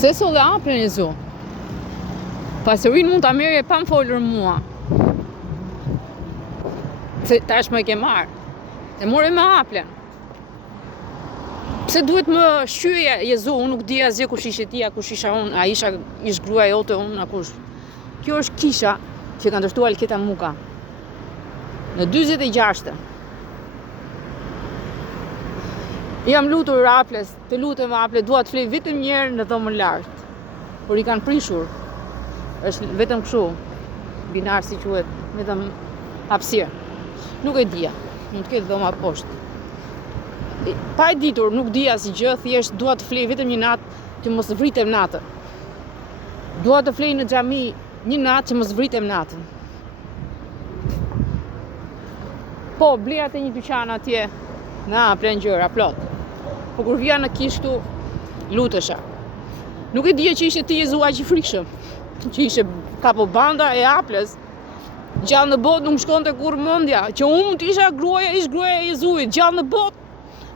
Pse s'o dhe aplen Jezu? Pasurinë mund ta merrje pa më folur mua. Se tashmë e ke marrë. E more me aplen. Pse duhet më shqyje Jezu? Unë nuk di asgjë kush ishe ti, kush isha unë, a ish gruaja jote unë, a kush. Kjo është kisha që ka ndërtuar Alketa Muka. Në 46. Jam lutur Aples, të lutem Aple, dua të flej vetëm një herë në dhomën lart. Por i kanë prishur. Është vetëm kështu. Binar si quhet, vetëm hapësirë. Nuk e dija. Mund të ketë dhoma poshtë. Pa e ditur, nuk di asgjë, thjesht dua të flej vetëm një natë që mos vritem natën. Dua të flej në xhami një natë që mos vritem natën. Po, bleja te një dyqan atje, na plen gjëra plot. Po kur vija në kishtu, lutesha. Nuk e dija që ishe ti Jezu aq i frikshëm, që ishe kapo banda e Aples. Gjallë në botë nuk shkonte kur mendja, që unë mund të isha gruaja e Jezuit, gjallë në botë.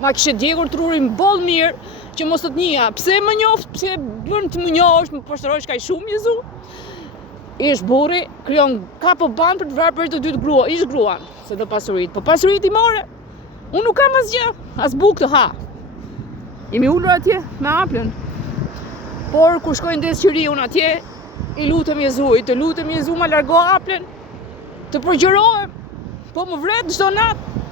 Ma kishe djegur trurin boll mirë, që mos të të njëja. Pse më njoft, pse bën të më njohësh, më poshtërosh kaq shumë Jezu? Ish burri, krijon kapo ban për të vrarë për të dytë grua, ish gruan, se do pasurit. Po pasurit i more. Unë nuk kam asgjë, as bukë të ha. Jemi ulur atje me Aplen. Por kur shkojnë desqyri unë atje, i lutem Jezuit, të lutem Jezu ma largo Aplen, të përgjërohem, po më vret çdo natë.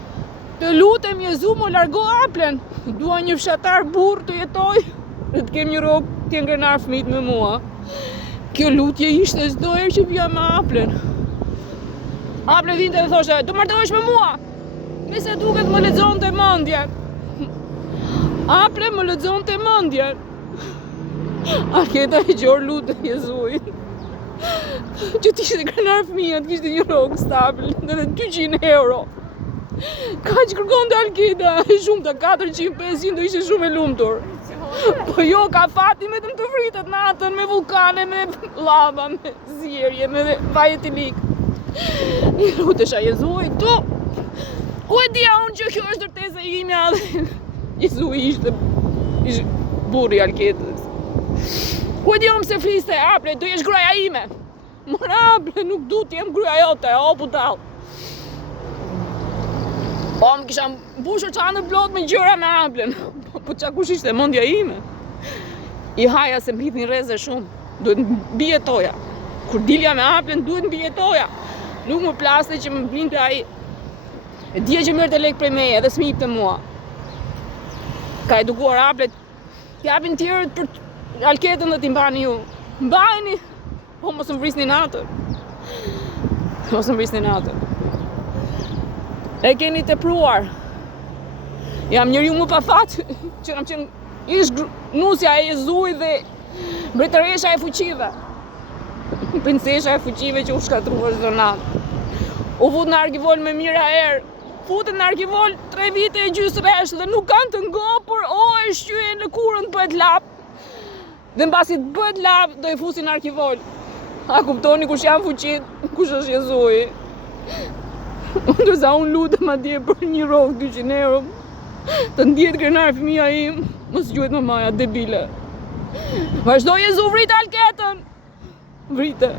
Të lutem Jezu më largo Aplen. Dua një fshatar burr të jetoj, dhe të kem një rrobë të ngrenar fëmijët me mua. Kjo lutje ishte çdo herë që vija me Aplen. Aplen vinte dhe thoshte, "Do martohesh me mua?" Me sa duket më lexonte mendjen. Aplen më lexonte mendjen. Alketa e gjor lutë Jezuit. Që t'ishte krenar fëmijët, kishte një rrogë stabil, dhe 200 euro. Kaq kërkonte Alketa, shumë të 400-500 do ishte shumë e lumtur. Po jo, ka fati vetëm të vritet natën me vulkane, me lava, me zjerje, me vajetilik. I lutesha Jezuit, tu! Ku e dija unë që kjo është ndërtesa ime, dhe Jezu ishte burri Alketës. Ku e dija unë se fliste, Aple, do jesh gruaja ime. Mora Aple, nuk du t'jem gruaja jote, o putall. Po më kisha mbushur çantë plot me gjëra me Aplen. Po qa kush ishte mendja ime? I haja se mbitnin rreze shumë. Duhet mbije toja. Kur dilja me Aplen duhet mbije toja. Nuk më plaste që më blinte ai. E dje që merrte lek prej meje dhe smipte mua. Ka edukuar Aplet. T'japin tjerët për Alketën dhe t'i mbani ju. Mbajni! Po mos më vrisni natën. Mos më vrisni natën. E keni tepruar. Jam njeriu më pa fat që kam qenë ish nusja e Jezuit dhe mbretëresha e fuqive. Princesha e fuqive që u shkatruar çdo natë. U fut në arkivol me mira erë. Futet në arkivol 3 vite e gjysë rresh dhe nuk kanë të ngopur, e shqyen lëkurën të bëhet lap. Dhe mbasi të bëhet lap, do e fusin në arkivol. A kuptoni kush janë fuqit, kush është Jezui? Ndërsa unë lutem atje për një rrogë 200 euro, të ndihet krenar fëmia im, mos quhet mamaja debile. Vazhdo Jezu, vrit Alketën! Vrite.